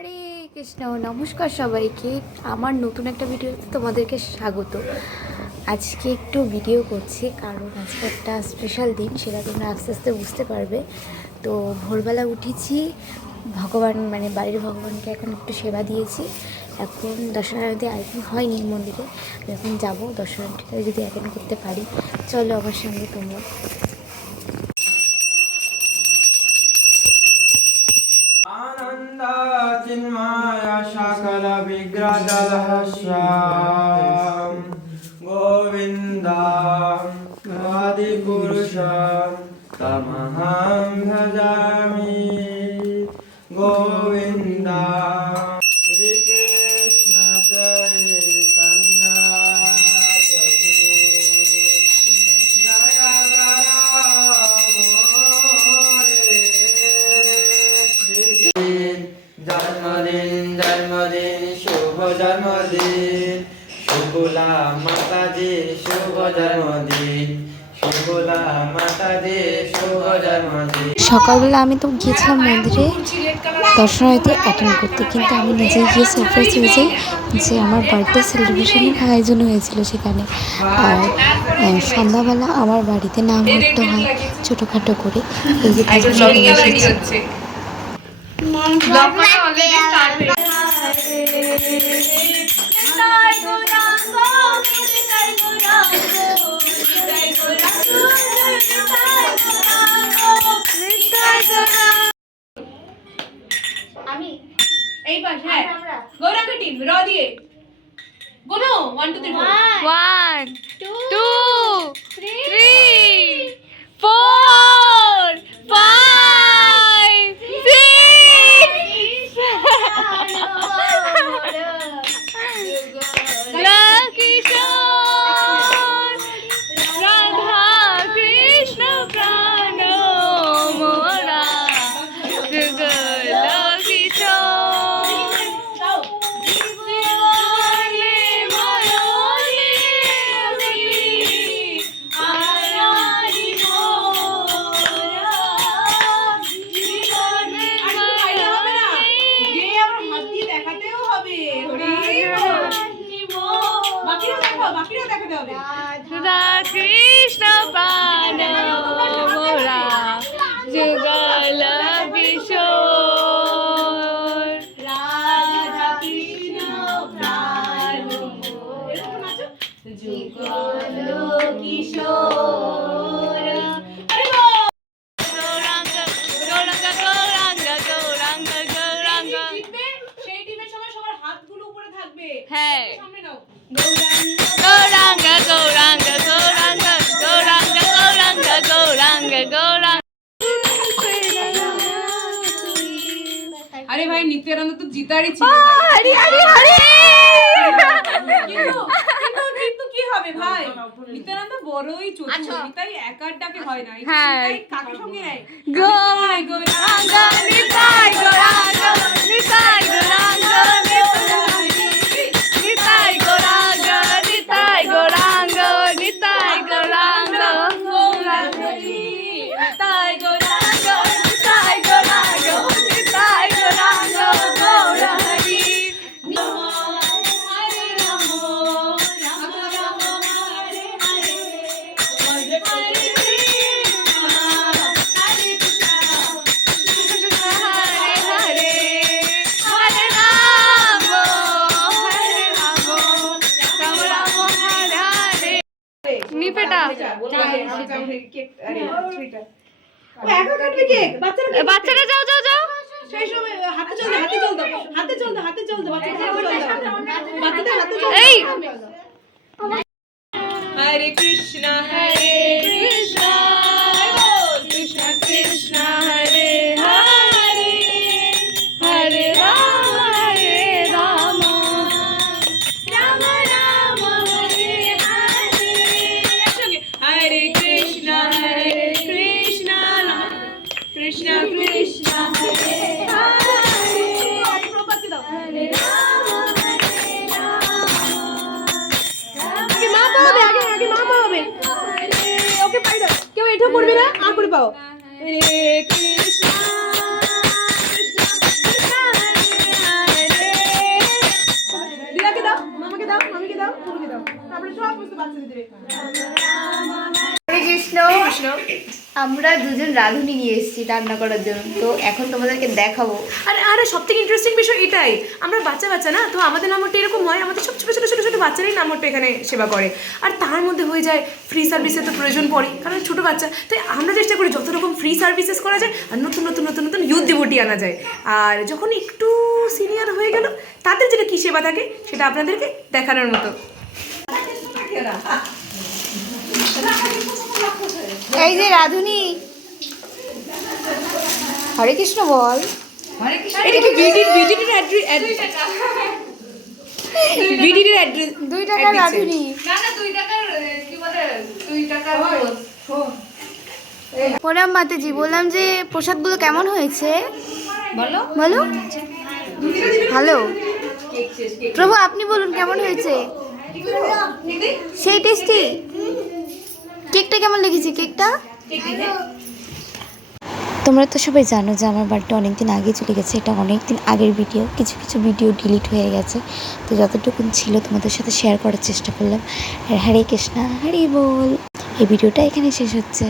হরে কৃষ্ণ, নমস্কার সবাইকে। আমার নতুন একটা ভিডিওতে তোমাদেরকে স্বাগত। আজকে একটু ভিডিও করছি কারণ আজকে একটা স্পেশাল দিন, সেটা তোমরা আস্তে আস্তে বুঝতে পারবে। তো ভোরবেলা উঠেছি, ভগবান মানে বাড়ির ভগবানকে এখন একটু সেবা দিয়েছি। এখন দর্শনার্থী আয়োজন হয়নি মন্দিরে, এখন যাবো দর্শনার্থীটা যদি অ্যাটেন্ড করতে পারি। চলো আমার সঙ্গে তোমরা। आनन्द चिन्मय सकल विग्रहदलहस्वां गोविन्दं आदिपुरुषं तमहं भजामि गोविन्दं श्रीकृष्ण चैतन्य प्रभु दया जन्मदिन शुभ जन्मदिन शुभला माताजी शुभ जन्मदिन शुभला माताजी शुभ जन्मदिन। সকালবেলা আমি তো গিয়েছিলাম মন্দিরে দর্শনার্থী অ্যাটেন্ড করতে, কিন্তু আমি নিজেই গিয়ে সারপ্রাইজ হয়ে যাই যে আমার বার্থডে সেলিব্রেশনের আয়োজন হয়েছিল সেখানে। আর সন্ধ্যাবেলা আমার বাড়িতে নাম করতে হয় ছোটোখাটো করে। এই যে এসেছি। আমি এই পাশ হ্যাঁ গৌরাঙ্গ টিম র দিয়ে গোনো 1 2 3 4 1 2 3 4 5 6 কিশোর রাধা কৃষ্ণ প্রাণ মোরা যুগল কিশোর জীবনে মরণে আরারি মোরা জীবনে গিয়ে আবার হাত দিয়ে দেখাতেও হবে বাকিরাও দেখাতে হবে রাধা কৃষ্ণ প্রাণ মোরা যুগল কিশোর রাধা কৃষ্ণ প্রাণ এরকম নাচো যুগল কিশোর আরে গৌরাঙ্গ গৌরাঙ্গ গৌরাঙ্গ গৌরাঙ্গ গৌরাঙ্গ। জিতবে সেই টিমের সময় সবার হাতগুলো উপরে থাকবে হ্যাঁ। সামনে নাও গৌরাঙ্গ গৌরাঙ্গ গৌরাঙ্গ গৌরাঙ্গ গৌরাঙ্গ গৌরাঙ্গ গৌরাঙ্গ। আরে ভাই নিত্যানন্দ তো জিতারই ছিল হরি হরি হরি। কিন্তু কি হবে ভাই নিত্যানন্দ বড়ই চতুর নিতাই একার ডাকে হয় না হ্যাঁ। নিতাই কাকে সঙ্গে নেয় গৌরাঙ্গ গৌরাঙ্গ নিতাই গৌরাঙ্গ নিতাই গৌরাঙ্গ নিতাই গৌরাঙ্গ নিতাই গৌরাঙ্গ নিতাই গৌরাঙ্গ গৌরাঙ্গ নিতাই গৌরাঙ্গ নিতাই গৌরাঙ্গ নিতাই গৌরাঙ্গ গৌরাঙ্গী। হরে রাম রাম রাম হরে হরে হরে কৃষ্ণ হরে কৃষ্ণ হরে হরে হরে রাম রাম রাম হরে হরে। নিপেটা বাচ্চারা যাও যাও যাও। সেই সময় হাতে চল দাও হাতে চল দাও বাচ্চাদের হাতে চল এই হরে কৃষ্ণ হরে কৃষ্ণ কৃষ্ণ কৃষ্ণ হরে হরে হরে রাম রাম রাম হরে হরে। একসঙ্গে হরে কৃষ্ণ কৃষ্ণ কৃষ্ণ কৃষ্ণ হরে হরে প্রপাতি দাও হরে রাম হরে রাম আগে মা পাবে আগে মা পাবে ওকে পাই দাও কেউ এঠো করবে না আ করে পাও হরে কৃষ্ণ কৃষ্ণ কৃষ্ণ হরে আমরা দুজন রাঁধুনি নিয়ে এসেছি রান্না করার জন্য, তো এখন তোমাদেরকে দেখাবো। আরে আরে সব থেকে ইন্টারেস্টিং বিষয় এটাই, আমরা বাচ্চা বাচ্চা না, তো আমাদের নামটা এরকম হয়, আমাদের সব ছোটো ছোটো ছোটো ছোটো বাচ্চারাই নামটা এখানে সেবা করে, আর তার মধ্যে হয়ে যায় ফ্রি সার্ভিসের তো প্রয়োজন পড়ে, কারণ ছোটো বাচ্চা, তাই আমরা চেষ্টা করি যত রকম ফ্রি সার্ভিসেস করা যায় আর নতুন নতুন নতুন নতুন ইউথ ডিভোটি আনা যায়। আর যখন একটু সিনিয়র হয়ে গেল তাদের যেটা কী সেবা থাকে সেটা আপনাদেরকে দেখানোর মতো। এই যে রাঁধুনি, হরে কৃষ্ণ বল। এটা কি বিডিটির অ্যাড্রেস? 2 টাকার রাঁধুনি। প্রণাম মাতাজি, বললাম যে প্রসাদগুলো কেমন হয়েছে বলো বলো। ভালো। প্রভু আপনি বলুন কেমন হয়েছে? সেই টেস্টি। কেকটা কেমন লেগেছে? কেকটা তোমরা তো সবাই জানো যে আমার বাড়িটা অনেক দিন আগে চলে গেছে, এটা অনেক দিন আগের ভিডিও, কিছু কিছু ভিডিও ডিলিট হয়ে গেছে, তো যতটুকু ছিল তোমাদের সাথে শেয়ার করার চেষ্টা করলাম। আর হরে কৃষ্ণা হরি বল। এই ভিডিওটা এখানে শেষ হচ্ছে।